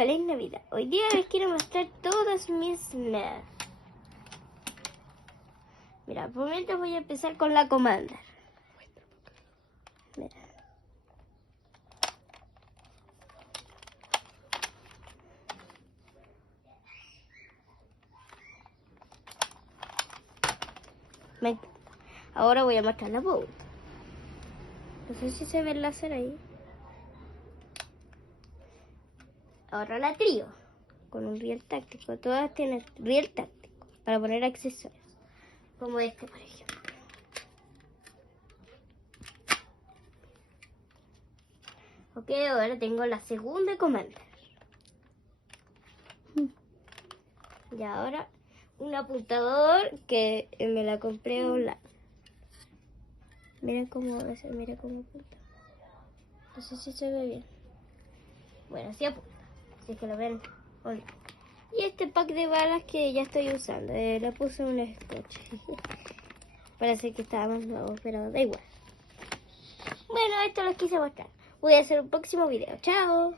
feliz Navidad. Hoy día les quiero mostrar todas mis Nerf. Mira, por mientras voy a empezar con la Commander. Mira. Ahora voy a mostrar la Bolt. No sé si se ve el láser ahí. Ahora la Trío, con un riel táctico. Todas tienen riel táctico para poner accesorios, como este, por ejemplo. Ok, ahora tengo la segunda Commander. Y ahora un apuntador que me la compré online. Miren cómo apunta. No sé si se ve bien. Bueno, sí apunta. Así que lo ven online. Y este pack de balas que ya estoy usando. Le puse un scotch. Parece que estaba más nuevo, pero da igual. Bueno, esto lo quise mostrar. Voy a hacer un próximo video. ¡Chao!